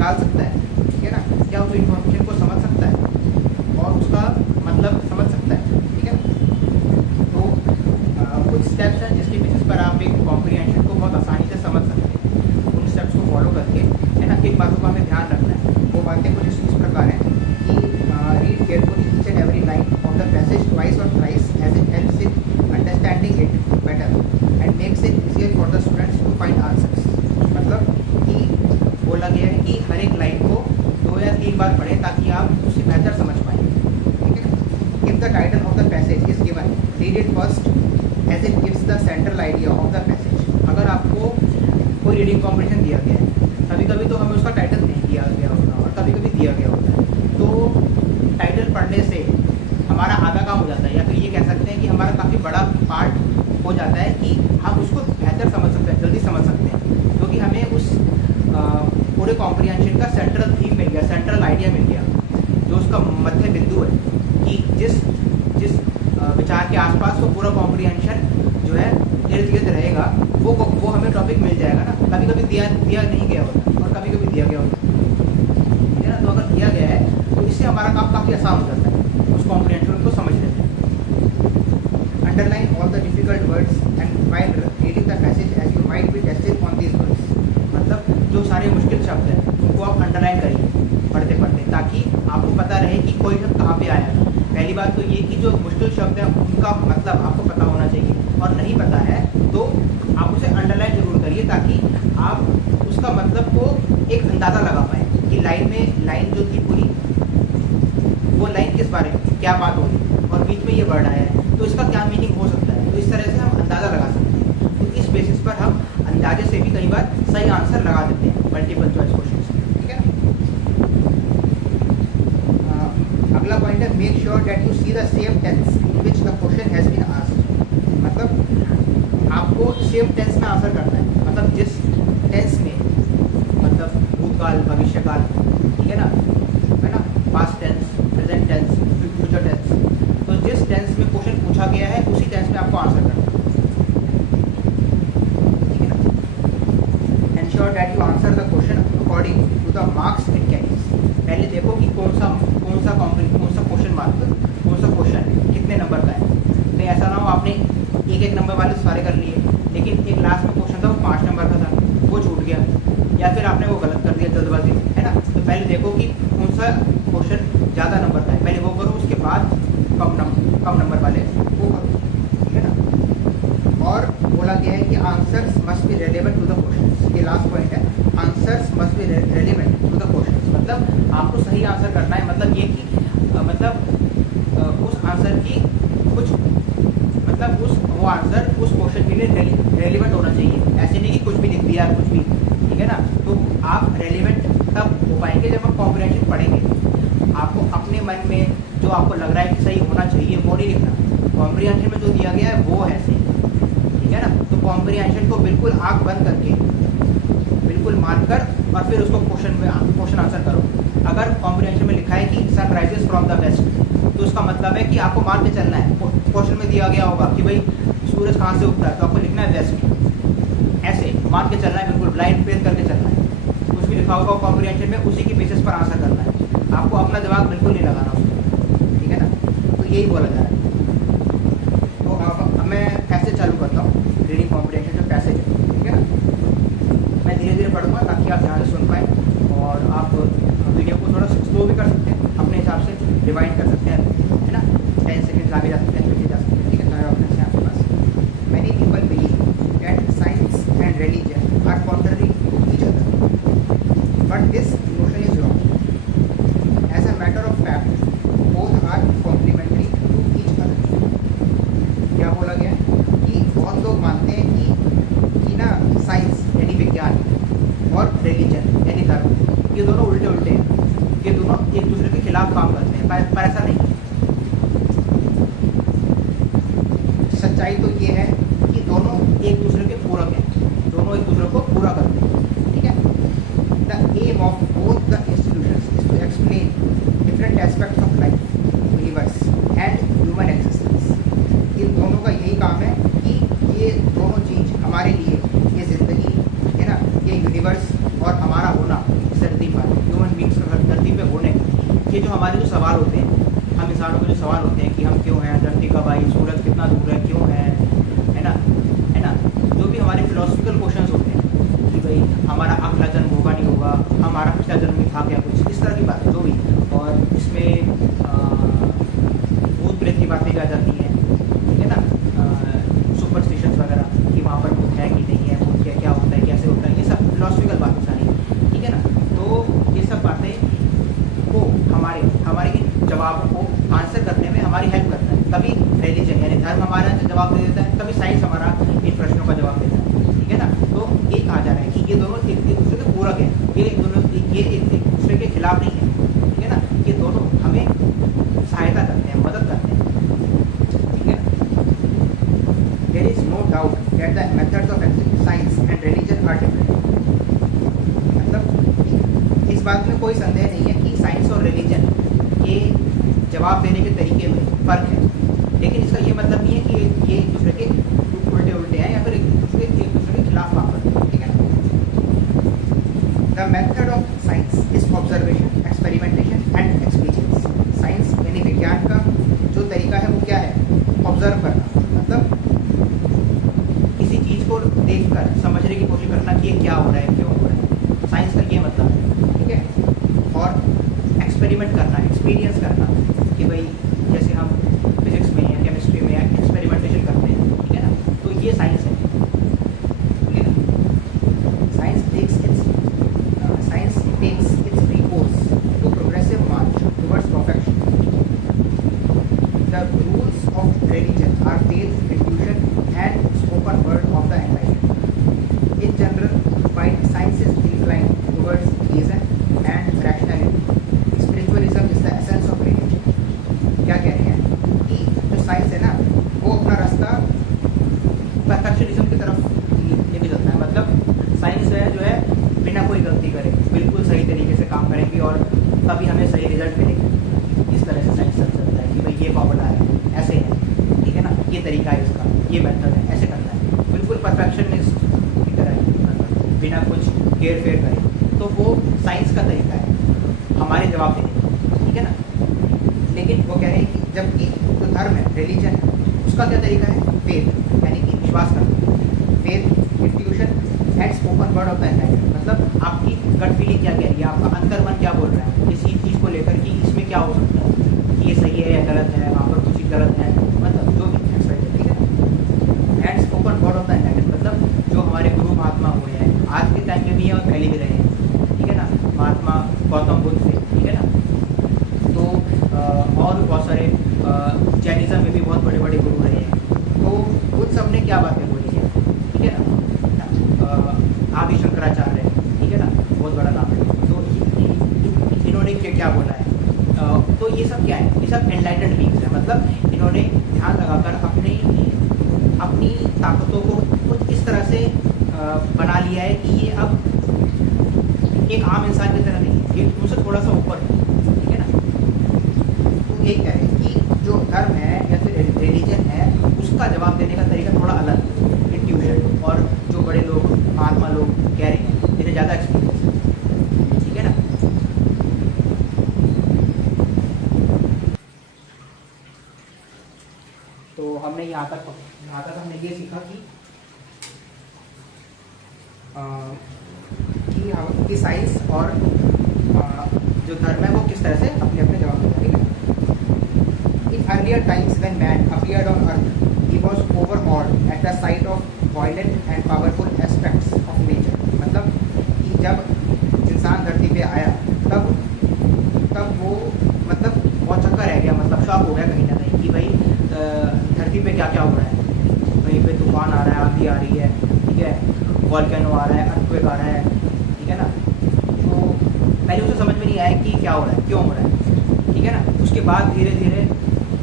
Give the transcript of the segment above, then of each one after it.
निकाल सकता है, ठीक है ना, क्या उस इन्फॉर्मेशन को समझ सकता है और उसका मतलब समझ सकता है, ठीक है। तो कुछ स्टेप्स हैं जिसके बेसिस पर आप एक कॉम्प्रिहेंशन को बहुत आसानी से समझ सकते हैं। उन स्टेप्स को फॉलो करके, है ना, किन बातों का हमें ध्यान रखना है। वो बातें कुछ इस प्रकार हैं कि read carefully each and every line of the passage twice और thrice as it helps in understanding it better and makes it easier for the students to find answers. मतलब कि बोला गया है कि हर एक लाइन को 2 या 3 बार पढ़ें ताकि आप उसे बेहतर समझ पाएँ, ठीक है। If the title of the passage is given, read it first as it gives the central idea of the passage. अगर आपको कोई रीडिंग कॉम्पिटिशन दिया गया है, कभी कभी तो हमें उसका टाइटल नहीं दिया गया होता और कभी कभी दिया गया होता है, तो टाइटल पढ़ने से हमारा आधा काम हो जाता है, या फिर ये कह सकते हैं कि हमारा काफ़ी बड़ा पार्ट हो जाता है कि हम उसको बेहतर समझ सकते हैं, जल्दी समझ सकते हैं, क्योंकि हमें उस पूरे कॉम्प्रिहेंशन का सेंट्रल थीम मिल गया, सेंट्रल आइडिया मिल गया, जो उसका मध्य बिंदु है कि जिस विचार के आसपास वो पूरा कॉम्प्रिहेंशन जो है इर्द गिर्द रहेगा, वो हमें टॉपिक मिल जाएगा ना। कभी कभी दिया नहीं गया होता और कभी कभी दिया गया होता है ना। तो अगर दिया गया है तो इससे हमारा काम काफ़ी आसान हो जाता है, उस कॉम्प्रिहेंशन को समझ लेते हैं। Underline all the difficult words and while reading the passage as you might be tested on these words. मतलब जो सारे मुश्किल शब्द हैं उनको आप अंडरलाइन करिए पढ़ते पढ़ते, ताकि आपको पता रहे कि कोई शब्द कहाँ पे आया है। पहली बात तो ये कि जो मुश्किल शब्द है उनका मतलब आपको पता होना चाहिए, और नहीं पता है तो आप उसे अंडरलाइन जरूर करिए ताकि आप उसका मतलब को एक अंदाज़ा लगा पाएँ कि लाइन जो थी पूरी, वो लाइन किस बारे में क्या बात हो रही, और बीच में ये वर्ड आया है तो इसका क्या मीनिंग हो सकता है। तो इस तरह से हम अंदाज़ा लगा सकते हैं। तो इस बेसिस पर हम अंदाजे से भी कई बार सही आंसर लगा देते हैं मल्टीपल चॉइस क्वेश्चन से, ठीक है। अगला पॉइंट है make sure that you see the same tense in which the question has been asked. मतलब आपको सेम टेंस में आंसर करना है, मतलब जिस टेंस में, मतलब भूतकाल, भविष्यकाल, ठीक है ना, past tense, present tense, future tense. तो जिस टेंस में क्वेश्चन पूछा गया है उसी टेंस में आपको आंसर करना है, ठीक है ना। Ensure that you answer the question according to the marks it carries. पहले देखो कि कौन सा क्वेश्चन मार्क, कौन सा क्वेश्चन कितने नंबर का है। नहीं ऐसा ना हो आपने एक नंबर वाले सारे कर लिए, लेकिन एक लास्ट में क्वेश्चन था वो 5 नंबर का था, वो छूट गया, या फिर आपने वो गलत कर दिया जल्दबाजी में, है ना। तो पहले देखो कि कौन सा क्वेश्चन ज़्यादा नंबर का है, पहले वो करो, उसके बाद कम नंबर वाले वो करो, ठीक है ना। और बोला गया है कि answers must be relevant to the question. ये लास्ट पॉइंट है, answers must be relevant to the question. मतलब आपको सही आंसर करना है, मतलब ये कि उस आंसर की कुछ, मतलब वो आंसर उस क्वेश्चन के लिए रेलिवेंट होना चाहिए। ऐसे नहीं कि कुछ भी लिख दिया कुछ भी, ठीक है ना। तो आप रेलिवेंट तब हो पाएंगे जब आप कॉम्प्रिहेंशन पढ़ेंगे। आपको अपने मन में जो आपको लग रहा है कि सही होना चाहिए वो नहीं लिखना, कॉम्प्रिहेंशन में जो दिया गया है वो है सही, ठीक है ना। तो कॉम्प्रिहेंशन को बिल्कुल आँख बंद करके, बिल्कुल मानकर, और फिर उसको क्वेश्चन आंसर करो। अगर कॉम्प्रिहेंशन में लिखा है कि sun rises from the west, तो उसका मतलब है कि आपको मान के चलना है। क्वेश्चन में दिया गया होगा कि भाई सूरज कहाँ से उगता है, तो आपको लिखना है वेस्ट। ऐसे मान के चलना है, बिल्कुल ब्लाइंड फेल करके चलना है। कुछ भी लिखा होगा कॉम्प्रिहेंशन में उसी की बेसिस पर आंसर करना है, आपको अपना दिमाग बिल्कुल नहीं लगाना उसको, ठीक है ना। तो यही बोला जा रहा है। तो अब मैं कैसे चालू करता हूँ रीडिंग कॉम्प्रिहेंशन जो पैसेज है, ठीक है ना। मैं धीरे धीरे पढ़ूँगा ताकि आप ध्यान से सुन पाएँ, और आप वीडियो को थोड़ा स्लो भी कर सकते हैं, अपने हिसाब से रिवाइंड कर सकते हैं, है ना। 10 सेकेंड आगे जा सकते हैं, पीछे जा सकते हैं, ठीक है। सारे ऑप्शन है आपके पास। Many people believe that science and religion are contrary to each other, but this notion is wrong. As a matter of fact both are complementary to each other. क्या बोला गया कि बहुत लोग मानते हैं कि ना साइंस यानी विज्ञान और रिलीजन यानी धर्म, ये दोनों उल्टे उल्टे हैं, ये दोनों एक दूसरे के खिलाफ काम करते हैं, पर ऐसा नहीं। सच्चाई तो ये है कि दोनों एक दूसरे के पूरक हैं, दोनों एक दूसरे को पूरा करते हैं, ठीक है। The aim of both the institutions is to explain different aspects of life, universe and human existence. इन दोनों का यही काम है कि ये दोनों चीज़ हमारे लिए, ये ज़िंदगी है ना, ये यूनिवर्स और हमारा होना धरती पर ह्यूमन बींग्स धरती पे होने, ये जो हमारे जो सवाल होते हैं, हम इंसानों के जो सवाल होते हैं कि हम क्यों हैं, धरती कब आई, सूरज कितना दूर है, क्यों है ना, है ना, जो भी हमारे फिलोसफिकल क्वेश्चंस होते हैं कि भाई हमारा अगला जन्म होगा नहीं होगा, हमारा पिछला जन्म में था क्या, कुछ इस तरह की बातें जो भी, और इसमें भूत प्रेत की बातें आ जाती हैं, ठीक है ना, सुपरस्टिशंस वगैरह कि वहाँ पर भूत है कि नहीं है, भूत क्या होता है, कैसे होता है, ये सब फिलोसफिकल बातें सारी, ठीक है ना। तो ये सब बातें को हमारे इन जवाबों को आंसर करने में हमारी हेल्प करता है। कभी रिलीजन यानी धर्म हमारा जवाब दे देता है, कभी साइंस हमारा इन प्रश्नों का जवाब देता है, ठीक है ना। तो ये कहा जा रहा है कि ये दोनों एक दूसरे के पूरक हैं, ये एक दूसरे के खिलाफ नहीं है, ठीक है ना, ये दोनों हमें सहायता करते हैं, मदद करते हैं, ठीक है। There is no doubt that the methods of science and religion are different. मतलब इस बात में कोई संदेह नहीं है कि साइंस और रिलीजन के जवाब देने के तरीके में फ़र्क है, लेकिन इसका ये मतलब नहीं है कि ये एक दूसरे के उल्टे हैं या फिर एक दूसरे के खिलाफ काम करते हैं, ठीक है। The method of science is observation, experimentation and experience. Science यानी विज्ञान का जो तरीका है वो क्या है, ऑब्जर्व करना, मतलब किसी चीज़ को देखकर समझने की कोशिश करना कि ये क्या हो रहा है, क्यों हो रहा है, साइंस का ये मतलब है, ठीक है। और एक्सपेरिमेंट करना, एक्सपीरियंस करना कि भाई जैसे हम फिजिक्स में या केमिस्ट्री में एक्सपेरिमेंटेशन करते हैं, ठीक है ना, तो ये साइंस है, ठीक है ना। Science takes its free course to progressive march towards perfection. The rules of religion are faith, intuition and spoken word of the enlightened. In general, while science is inclined towards reason and rationality, spiritualism is the essence of religion। क्या कह रहे हैं कि जो science है ना वो अपना रास्ता परफेक्शनिज्म की तरफ लेके चलता है, मतलब साइंस है जो है बिना कोई गलती करे बिल्कुल सही तरीके से काम करेंगी और तभी हमें सही रिजल्ट मिलेगा। इस तरह से साइंस चलता है कि भाई ये फॉर्मूला है, ऐसे है, ठीक है ना, ये तरीका है इसका, ये मेथड है, ऐसे करना है, बिल्कुल परफेक्शनिस्ट की तरह है, मतलब बिना कुछ हेर फेर करे, तो वो साइंस का तरीका है हमारे जवाब देने का, ठीक है ना। लेकिन वो कह रहे हैं कि जबकि जो धर्म है, रिलीजन है, उसका क्या तरीका है, फेथ यानी कि विश्वास करना, faith, intuition and spoken word of the enlightened, मतलब आपकी गट फीलिंग क्या कह रही है, आपका अंतर्मन क्या बोल रहा है किसी चीज़ को लेकर कि इसमें क्या हो सकता है, कि ये सही है या गलत है, वहाँ पर कुछ चीज़ गलत है, मतलब जो भी एक्सपेक्टेड, ठीक है। And spoken word of the enlightened, मतलब जो हमारे गुरु महात्मा हुए हैं, आज के टाइम में भी है और पहले भी रहे हैं, ठीक है ना, महात्मा गौतम बुद्ध से, ठीक है ना, तो और भी बहुत सारे जैनिज्म में भी बहुत बड़े बड़े गुरु रहे हैं, तो उन सब ने क्या बातें बोली है, ठीक है ना। आदि शंकराचार्य, ठीक है ना, बहुत बड़ा नाम है, तो इन्होंने क्या बोला है, तो ये सब क्या है, ये सब एनलाइटेंड बीइंग्स है, मतलब इन्होंने ध्यान लगाकर अपनी ताकतों को कुछ इस तरह से बना लिया है कि ये अब एक आम इंसान की तरह नहीं है, ये उनसे थोड़ा सा ऊपर है, ठीक है ना। तो ये क्या है कि जो धर्म है या फिर रिलीजन है उसका जवाब देने का तरीका थोड़ा अलग है, इंट्यूशन, और जो बड़े लोग महात्मा लोग कह रहे हैं जिन्हें ज़्यादा एक्सपीरियंस है, ठीक है ना। तो हमने यहाँ तक हमने ये सीखा कि साइंस और जो धर्म है वो किस तरह से अपने अपने जवाब देता है, ठीक है। In earlier times when man appeared on earth, he was overawed at the sight of violent and powerful aspects of nature, मतलब कि जब इंसान धरती पे आया तब वो मतलब बहुत चक्कर रह गया, मतलब शॉक हो गया कहीं ना कहीं कि भाई धरती पे क्या क्या हो रहा है, कहीं पे तूफान आ रहा है, आंधी आ रही है, ठीक है, वॉल्केनो आ रहा है, अर्थक्वेक आ रहा है, ठीक है ना। तो पहले उसे समझ में नहीं आया कि क्या हो रहा है, क्यों हो रहा है, ठीक है ना। उसके बाद धीरे धीरे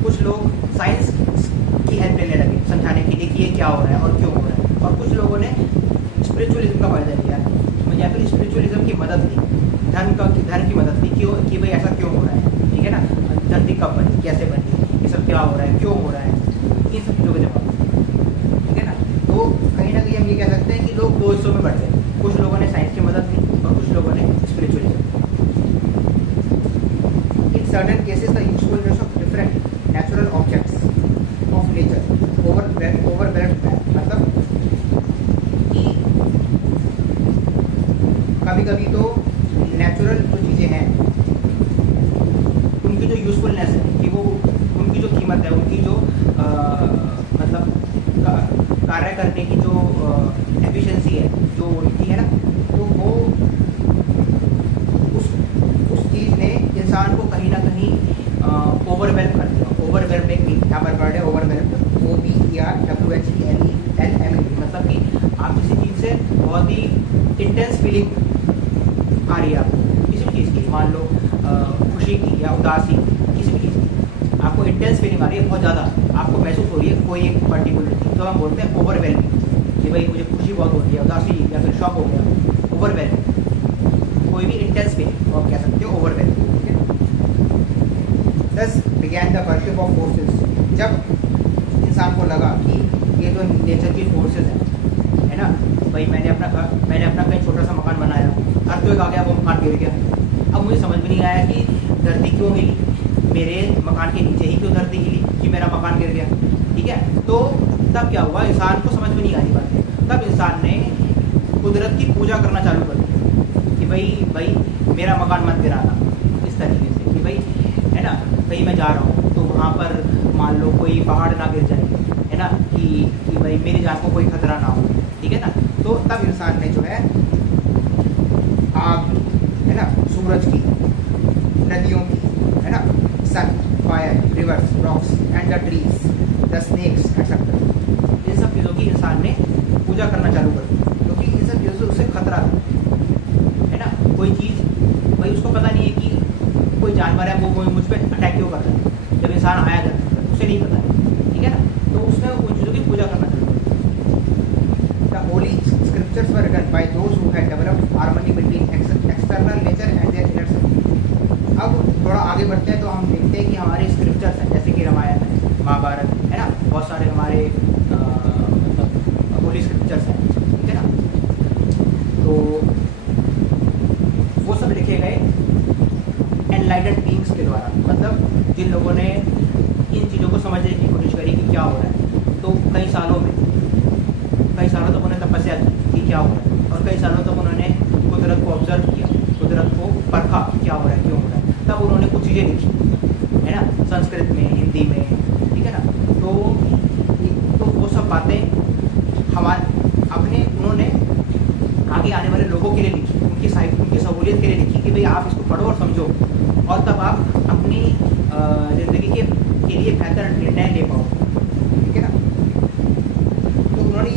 कुछ लोग साइंस की हेल्प लेने लगे समझाने के लिए कि ये क्या हो रहा है और क्यों हो रहा है, और कुछ लोगों ने स्पिरिचुअलिज्म का फायदा लिया या फिर स्पिरिचुअलिज्म की मदद ली, धर्म की मदद ली कि भाई ऐसा क्यों हो रहा है, ठीक है ना, धरती कब बनी, कैसे बनी, ये सब क्या हो रहा है, क्यों हो रहा है, इन सब चीज़ों के जवाब, ठीक है ना। तो कहीं ना कहीं हम ये कह सकते हैं कि लोग दो हिस्सों में बढ़ गए, कुछ लोगों ने साइंस की मदद ली और कुछ लोगों ने spiritualism. certain cases the usefulness of different natural objects of nature overwhelmed man, मतलब कि कभी कभी तो नेचुरल जो चीज़ें हैं उनकी जो यूजफुलनेस है कि वो उनकी जो कीमत है, उनकी जो मतलब कार्य करने की जो एफिशिएंसी है जो उनकी है ना, तो वो उस चीज़ ने इंसान को कहीं ना कहीं ओवरवेल्म कर दिया। ओवरवेल्म एक यहाँ पर वर्ड है ओवरवेल्म, OVERWHELM, मतलब कि आप किसी चीज़ से बहुत ही इंटेंस फीलिंग आ रही है आपको किसी भी चीज़ की, मान लो खुशी की या उदासी, किसी भी चीज़ की आपको इंटेंस फीलिंग आ रही है, बहुत ज़्यादा आपको महसूस हो रही है कोई एक पर्टिकुलर चीज़, तो हम बोलते हैं ओवरवेल्मिंग कि भाई मुझे खुशी बहुत हो रही है, उदासी या फिर शॉक हो गया, ओवरवेल्मिंग। कोई भी इंटेंस फीलिंग आप कह सकते हो overwhelming. Thus began the worship of forces, जब इंसान को लगा कि ये जो नेचर की फोर्सेस हैं, है ना, भाई मैंने अपना कहीं छोटा सा मकान बनाया, अर्थक्वेक आ गया, वो मकान गिर गया। अब मुझे समझ में नहीं आया कि धरती क्यों हिली, मेरे मकान के नीचे ही क्यों धरती हिली कि मेरा मकान गिर गया, ठीक है। तो तब क्या हुआ, इंसान को समझ में नहीं आई बातें, तब इंसान ने कुदरत की पूजा करना चालू कर दिया कि भाई मेरा मकान मत गिराना, इस तरीके से कि भाई है ना, कहीं मैं जा रहा हूँ तो वहाँ पर मान लो कोई पहाड़ ना गिर जाए, है ना, कि भाई मेरी जान को कोई खतरा ना हो, ठीक है ना। तो तब इंसान ने जो है आग, है ना, सूरज की, नदियों की, है ना, sun, fire, rivers, rocks and the trees, the snakes etcetera, इन सब चीज़ों की इंसान ने पूजा करना चालू कर दी, क्योंकि इन सब चीज़ों से उसे खतरा था, है ना। कोई चीज़ भाई उसको पता नहीं है कि कोई जानवर है वो मुझ पर अटैक क्यों कर रहा है, जब इंसान आया जाता है उसे नहीं पता है, ठीक है ना। तो उसने उन चीज़ों की पूजा करना शुरू कर दी। The holy scriptures were written by those who had developed harmony between external nature and their inner self. अब थोड़ा आगे बढ़ते हैं तो हम देखते हैं कि हमारे स्क्रिप्चर्स हैं, जैसे कि रामायण है, महाभारत है ना, बहुत सारे हमारे मतलब होली स्क्रिप्चर्स हैं, ठीक है ना। तो वो सब लिखे गए एनलाइटेंड बीइंग्स के द्वारा, मतलब जिन लोगों ने इन चीज़ों को समझने की कोशिश करी कि क्या हो रहा है। तो कई सालों तक उन्होंने तपस्या की कि क्या हो रहा है, और कई सालों तक उन्होंने कुदरत को ऑब्जर्व किया, कुदरत को परखा क्या हो रहा है, क्यों हो रहा है। तब उन्होंने कुछ चीज़ें लिखी, है ना, संस्कृत में, हिंदी में, ठीक है ना। तो वो सब बातें उन्होंने आगे आने वाले लोगों के लिए लिखी, उनकी सहूलियत के लिए लिखी कि भाई आप इसको पढ़ो और समझो, और तब आप अपनी ज़िंदगी के लिए बेहतर निर्णय ले पाओ, ठीक है ना। तो उन्होंने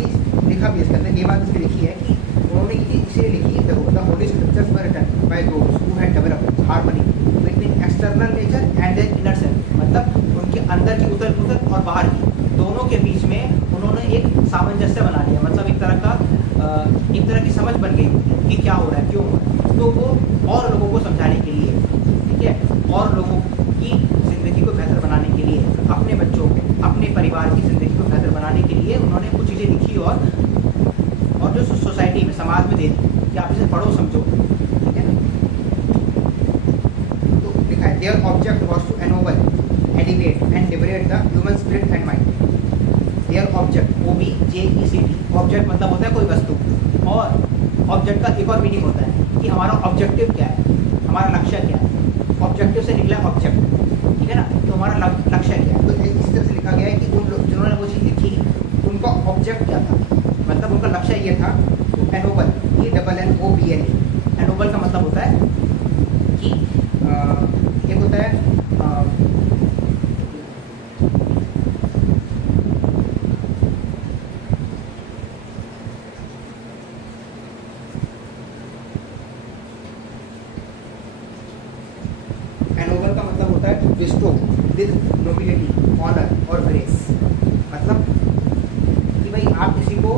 लिखा भी इसके अंदर, ये बात इसमें लिखी है कि उन्होंने ये इसे लिखी, the holy scriptures were written by those who had developed harmony between external nature and their inner self, मतलब उनके अंदर की उथल पुथल और बाहर की दोनों के बीच में उन्होंने एक सामंजस्य बना लिया, मतलब एक तरह की समझ बन गई कि क्या हो रहा है, क्यों हो रहा है। तो वो और लोगों को समझाने के लिए, ठीक है, और लोगों की ज़िंदगी को बेहतर बनाने के लिए, अपने बच्चों के, अपने परिवार की ज़िंदगी को बेहतर बनाने के लिए उन्होंने कुछ चीज़ें लिखी और जो सोसाइटी में, समाज में दे दी कि आप इसे पढ़ो समझो, ठीक है ना। तो लिखा है their object was to ennoble, elevate and liberate the human spirit and mind. Their object, OBJECT, object मतलब होता है कोई वस्तु, और ऑब्जेक्ट का एक और मीनिंग होता है कि हमारा ऑब्जेक्टिव क्या है, हमारा लक्ष्य क्या है। ऑब्जेक्टिव से निकला ऑब्जेक्ट, ठीक है ना। तो हमारा लक्ष्य क्या है, तो इस तरह से लिखा गया है कि उन लोग जिन्होंने वो चीज़ लिखी उनका ऑब्जेक्ट क्या था, मतलब उनका लक्ष्य ये था। एनोबल, ENNOBLE, एनोबल का मतलब होता है कि एक होता है विस्टो विद नोबिलिटी, ऑनर और ग्रेस, मतलब कि भाई आप किसी को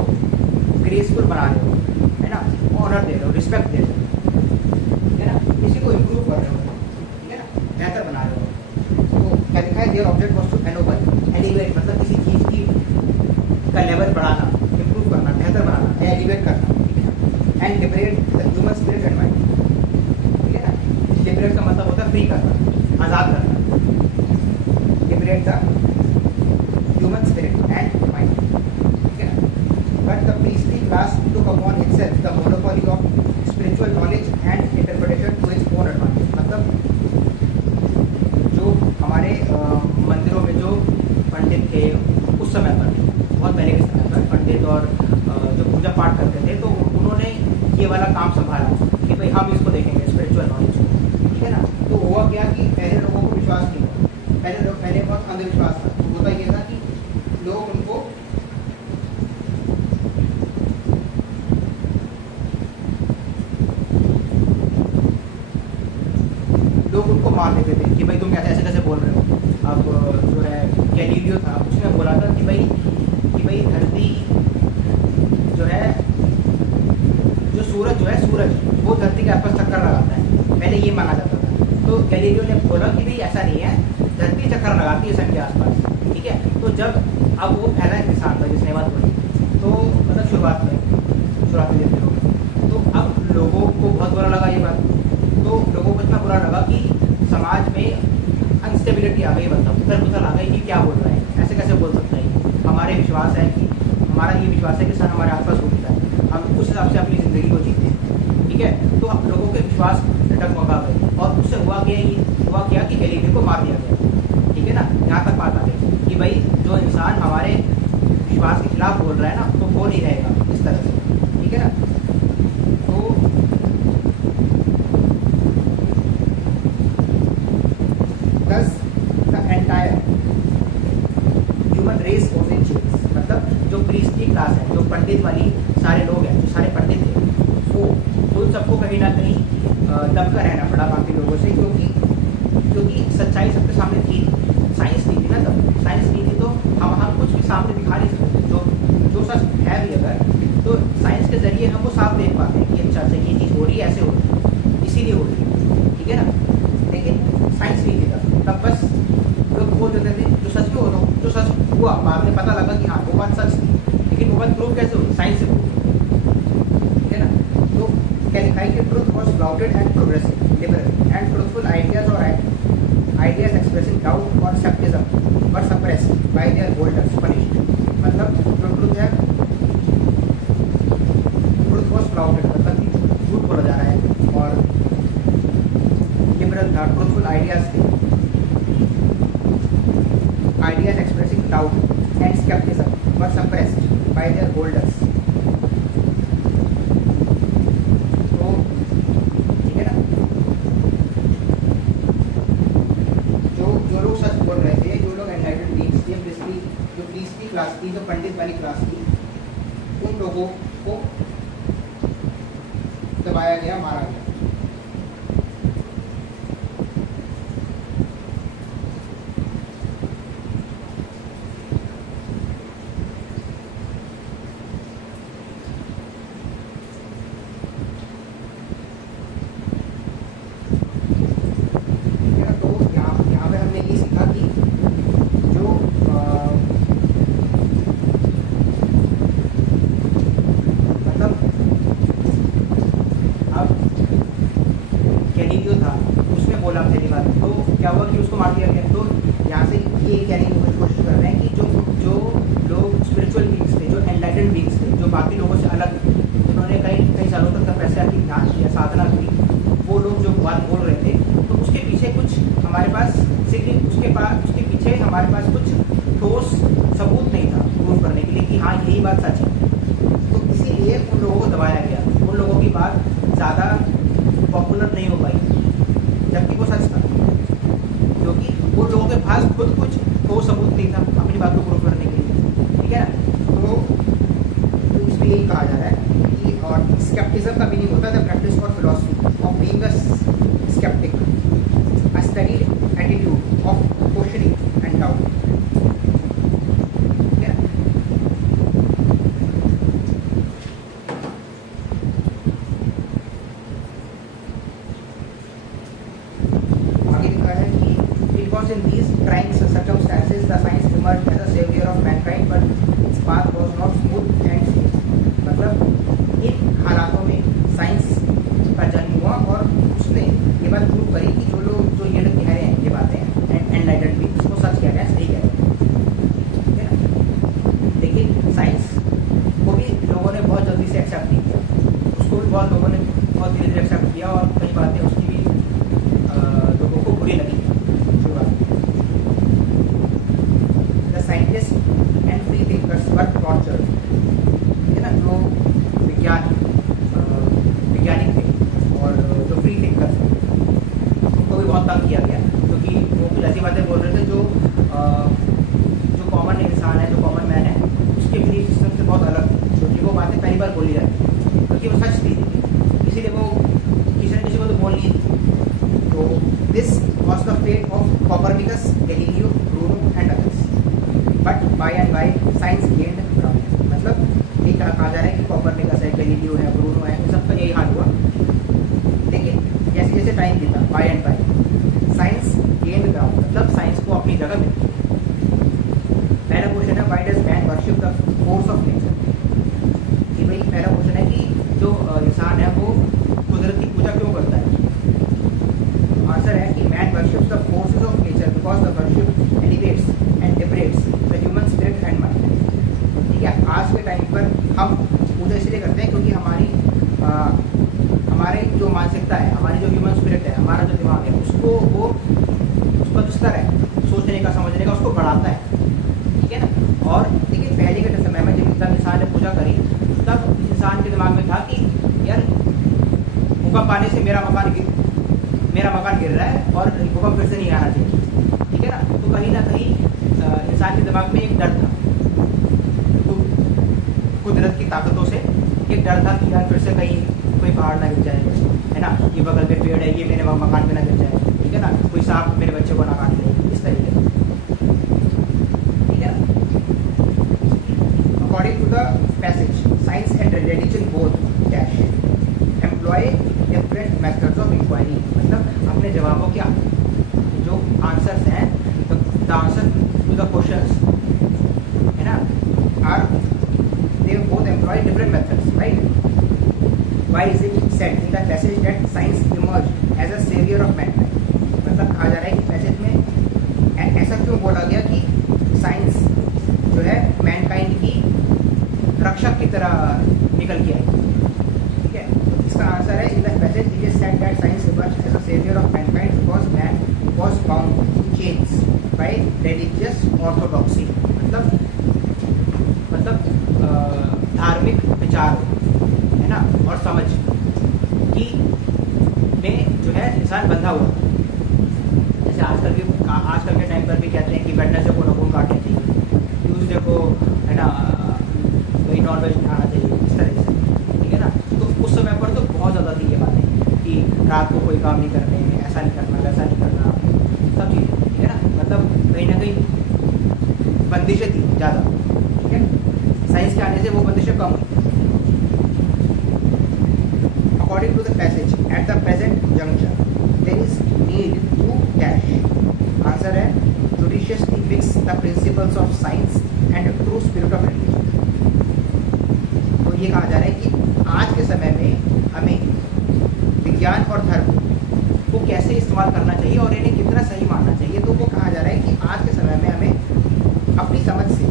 ग्रेसफुल बना रहे हो, है ना, ऑनर दे रहे हो, रिस्पेक्ट दे रहे हो, ठीक है ना, किसी को इम्प्रूव कर रहे हो, ठीक है ना, बेहतर बना रहे हो। तो क्या लिखा है, their object was to ennoble, elevate मतलब किसी चीज़ की का लेवल बढ़ाना, इम्प्रूव करना, बेहतर बनाना, एलिवेट करना, ठीक है ना, and liberate the human spirit and mind, ठीक है ना। लिबरेट का मतलब होता है फ्री करना, आज़ाद करना, liberate the human spirit and mind, ठीक है ना। But the priestly class took upon itself the monopoly of spiritual knowledge and interpretation to its own advantage. मतलब जो हमारे मंदिरों में जो पंडित थे उस समय पर, बहुत पहले के समय पर पंडित और जो पूजा पाठ करते थे, तो उन्होंने ये वाला काम संभाला कि भाई हम इसको देखेंगे स्पिरिचुअल नॉलेज को, ठीक है ना। तो हुआ क्या कि पहले लोगों को विश्वास नहीं हुआ, पहले बहुत अंधविश्वास था। तो होता ये था कि लोग उनको मार देते थे कि भाई तुम ऐसे कैसे बोल रहे हो। अब जो है गैलीलियो था, उसने बोला था कि भाई धरती जो है, जो सूरज वो धरती के आसपास चक्कर लगाता है, पहले ये माना जाता था। तो गैलीलियो ने बोला कि भाई ऐसा नहीं है, धरती चक्कर लगाती है सन के आसपास, ठीक है। तो जब अब वो पहला इंसान था जिसने बात बोली, तो मतलब शुरुआती दिन में, तो अब लोगों को बहुत बुरा लगा ये बात। तो लोगों को इतना बुरा लगा कि समाज में अनस्टेबिलिटी आ गई, मतलब उथल-पुथल आ गई कि क्या बोल रहा है, ऐसे कैसे बोल सकता है। हमारे विश्वास है कि हमारा ये विश्वास है कि सन हमारे आसपास घूमता है, हम उस हिसाब से अपनी ज़िंदगी को जीते हैं, ठीक है। तो अब लोगों के विश्वास डगमगा गए और उससे हुआ क्या कि गैलीलियो को मार दिया गया, ठीक है ना। यहाँ तक बात आ गई कि भाई जो इंसान हमारे विश्वास के खिलाफ बोल रहा है ना, तो वो नहीं रहेगा इस तरह से, ठीक है ना। Thus, the entire human race was in chains। मतलब जो प्रीस्ट की क्लास है, जो पंडित वाली सारे लोग हैं, जो सारे पंडित थे, वो उन सबको कहीं ना कहीं दबकर रहना पड़ा बाकी लोगों से, क्योंकि सच्चाई सबके सामने थी। साइंस नहीं थी ना तब, साइंस नहीं थी तो हम कुछ भी सामने दिखा नहीं सकते। जो सच है भी अगर, तो साइंस के जरिए हम वो साफ देख पाते हैं कि अच्छा ये चीज़ हो रही है, ऐसे हो रही है, इसीलिए हो रही है, ठीक है ना। लेकिन साइंस नहीं थी तब बस लोग बोल देते थे जो सच भी हो रहा हो, जो सच हुआ बाद में पता लगा कि हाँ वो बात सच थी, लेकिन वो बात प्रूव कैसे हुई, साइंस से प्रूव, ठीक है ना। तो क्या लिखा है कि truth was flouted and progressive, liberal and truthful ideas और आइडियाज एक्सप्रेसिंग डाउट और scepticism were suppressed by their holders punished. मतलब जो ट्रुथ है, ट्रुथ वॉज फ्लाउटेड मतलब कि झूठ बोला जा रहा है, और लिबरल था, ट्रुथफुल आइडियाज थे, ideas expressing doubt and skepticism were suppressed by their holders। तो ठीक है ना, जो लोग सच बोल रहे थे, जो लोग एनलाइटेड बीइंग्स थे, बेसिकली जो प्रीस्टली क्लास थी, जो पंडित वाली क्लास थी, उन लोगों को दबाया गया, मारा गया। क्या हुआ कि उसको मार दिया गया। तो यहाँ से ये कहने की कोशिश कर रहे हैं कि जो लोग स्पिरिचुअल बीइंग्स थे, जो एनलाइटेंड बीइंग्स थे, जो बाकी लोगों से अलग थे, उन्होंने कई सालों तक तपस्या की, ध्यान किया, साधना की, वो लोग जो बात बोल रहे थे, तो उसके पीछे कुछ हमारे पास उसके पीछे हमारे पास कुछ ठोस सबूत नहीं था प्रूव करने के लिए कि हाँ यही बात सच है। तो इसीलिए उन लोगों को दबाया गया, उन लोगों की बात ज़्यादा पॉपुलर नहीं हो पाई, जबकि वो सच था, क्योंकि वो लोगों के पास खुद कुछ ठोस सबूत नहीं था अपनी बात को प्रूव करने के लिए, ठीक है ना। तो इसमें यही कहा जा रहा है कि, और स्केप्टिज्म का मीनिंग होता है द प्रैक्टिस और philosophy of being a sceptic, a studied attitude of questioning and doubt, ठीक है। आगे लिखा है कि it was in these trying circumstances the science emerged as a savior of mankind, but its path was not smooth and safe। मतलब इन हालातों में science का जन्म हुआ और उसने ये बात प्रूव करी कि जो ये लोग कह रहे हैं ये बात बहुत तंग किया गया, क्योंकि वो कुछ ऐसी बातें बोल रहे थे जो कॉमन इंसान है, जो कॉमन मैन है, उसके बिलीफ सिस्टम से बहुत अलग थी, क्योंकि वो बातें पहली बार बोली जाती थी, क्योंकि वो सच थी, इसीलिए वो किसी न किसी को तो बोल नहीं थी। तो this was the fate of Copernicus, Galileo, Bruno and others, but by and by science gained ground. मतलब ये कहा जा रहा है कि कोपरनिकस है, गैलीलियो है, ब्रूनो है, इन सबका यही हाल हुआ, लेकिन जैसे जैसे टाइम बीता, by and by science gained ground, मतलब साइंस को अपनी जगह मिलती है। पहला क्वेश्चन है, why does man worship the force of nature. कि भाई पहला क्वेश्चन है कि जो इंसान है वो कुदरत की पूजा क्यों करता है। आंसर है कि man worships the forces of nature because the worship elevates and liberates the human spirit and mind. ठीक है, आज के टाइम पर हम पूजा इसलिए करते हैं क्योंकि हमारे जो मानसिकता है, हमारी जो ह्यूमन स्पिरिट है, हमारा जो दिमाग है, उसको वो उसका जो स्तर है सोचने का, समझने का, उसको बढ़ाता है। ठीक है ना। और लेकिन पहले के समय में जब इंसान ने पूजा करी, तब इंसान के दिमाग में था कि यार भूकंप आने से मेरा मकान गिर रहा है और भूकंप फिर से नहीं आना चाहिए। ठीक है ना। तो कहीं ना कहीं इंसान के दिमाग में एक डर था, तो कुदरत की ताकतों से एक डर था कि यार फिर से कहीं कोई पहाड़ ना गिर जाए, है ना, ये बगल में पेड़ है, ये मेरे मकान पे ना गिर जाए, ठीक है ना, कोई सांप मेरे बच्चे को ना काट ले, इस तरीके से। ठीक है। According to the passage, science and religion both dash employ different methods of inquiry. मतलब अपने जवाबों के जो आंसर्स हैं, the answer to the questions, है ना, are they both employ different methods, right. Why is it said in the passage that science emerged as a savior of mankind? मतलब कहा जा रहा है कि पैसेज में ऐसा क्यों बोला गया कि साइंस जो है मैनकाइंड की रक्षक की तरह निकल के आई। ठीक है, इसका आंसर है in the passage it is said that science emerged as a savior of mankind because man was bound in chains by religious orthodoxy। मतलब धार्मिक विचार है ना और समझ की में जो है इंसान बंधा हुआ। जैसे आजकल के टाइम पर भी कहते हैं कि वेडनेसडे को नखून काटना चाहिए, ट्यूसडे को है ना कोई नॉनवेज खाना चाहिए, इस तरह से। ठीक है ना। तो उस समय पर तो बहुत ज़्यादा थी ये बातें कि रात को कोई काम नहीं करने, ऐसा नहीं करना, वैसा नहीं करना, सब चीज़ें। ठीक है ना। मतलब कहीं ना कहीं बंदिशें थी ज़्यादा। ठीक है। साइंस के आने से वो बंदिशें कम हुई। According to the passage, at the present juncture, there is need to dash. Answer है judiciously mix the principles of science and the true spirit of religion. तो ये कहा जा रहा है कि आज के समय में हमें विज्ञान और धर्म को कैसे इस्तेमाल करना चाहिए और इन्हें कितना सही मानना चाहिए। तो वो कहा जा रहा है कि आज के समय में हमें अपनी समझ से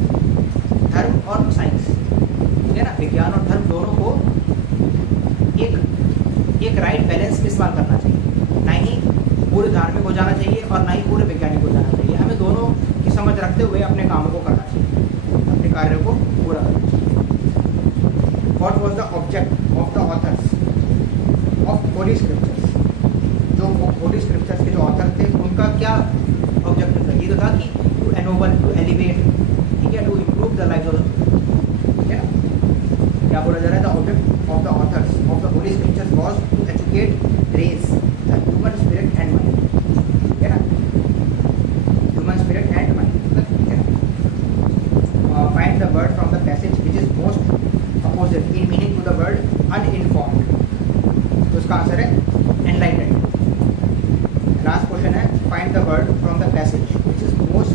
धर्म और साइंस, ठीक है ना, विज्ञान और धर्म दोनों को एक राइट बैलेंस में इस्तेमाल करना चाहिए। ना ही पूरे धार्मिक हो जाना चाहिए और ना ही पूरे वैज्ञानिक हो जाना चाहिए। हमें दोनों की समझ रखते हुए अपने कामों को करना चाहिए, अपने कार्यों को पूरा करना चाहिए। What was the object of the author's of Holi scriptures. जो होली स्क्रिप्चर्स के जो ऑथर थे उनका क्या ऑब्जेक्टिव था? ये तो था कि टू एनोबल, टू एलिवेट, ठीक है, to improve the life of, ठीक है ना। क्या बोला जा रहा है? The object of the authors of the holy scriptures was to educate, raise the human spirit and mind, ठीक है ना, human spirit and mind, ठीक है ना। Find the word from the passage which is most opposite in meaning to the word uninformed। तो इसका answer है enlightened। Last question है find the word from the passage which is most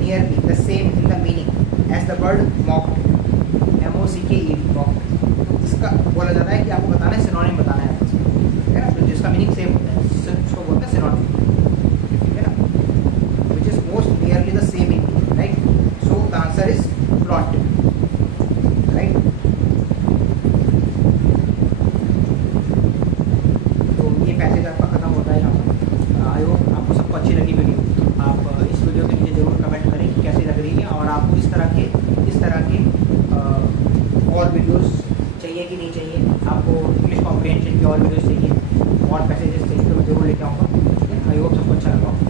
nearly the same in the meaning as the word mocked, M-O-C-K-E-D, mocked। इसका बोला जाता है कि आपको बताना है, सिनोनिम बताना है, ठीक है ना, तो जिसका मीनिंग सेम होता है उसको बोलते हैं सिनोनिम, ठीक है ना, which is most nearly the same in meaning, right. So the answer is plot, right. तो ये पैसेज आपका खत्म होता है यहाँ पर। आई होप आपको सबको अच्छी लगी वीडियो। आप इस वीडियो के नीचे जरूर कमेंट करें कि कैसी लग रही है और आपको इस तरह के और वीडियोस चाहिए कि नहीं चाहिए, आपको इंग्लिश कॉम्प्रिहेंशन की और वीडियोस चाहिए और पैसेजेस चाहिए तो मैं जरूर लेके आऊँगा। आई होप सबको अच्छा लगा हो।